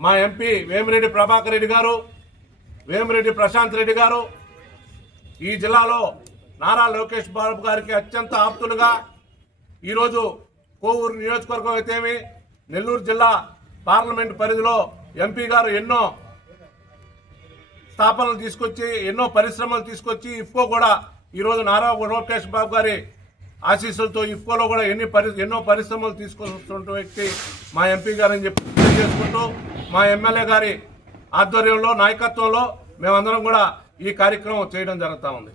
మా ఎంపీ వేమిరెడ్డి ప్రభాకర్ రెడ్డి గారు వేమిరెడ్డి ప్రశాంత్ రెడ్డి గారు ఈ జిల్లాలో నారా లోకేష్ బాబు గారికి అత్యంత ఆప్తులుగా ఈరోజు కోవూరు నియోజకవర్గం అయితేమి నెల్లూరు జిల్లా పార్లమెంట్ పరిధిలో ఎంపీ గారు ఎన్నో స్థాపనలు తీసుకొచ్చి ఎన్నో పరిశ్రమలు తీసుకొచ్చి ఇఫ్కో కూడా ఈరోజు నారా లోకేష్ బాబు గారి ఆశీస్సులతో ఇఫ్కోలో కూడా ఎన్ని పరి ఎన్నో పరిశ్రమలు తీసుకొస్తున్న వ్యక్తి మా ఎంపీ గారని చెప్పి తెలియజేసుకుంటూ మా ఎమ్మెల్యే గారి ఆధ్వర్యంలో నాయకత్వంలో మేమందరం కూడా ఈ కార్యక్రమం చేయడం జరుగుతూ ఉంది.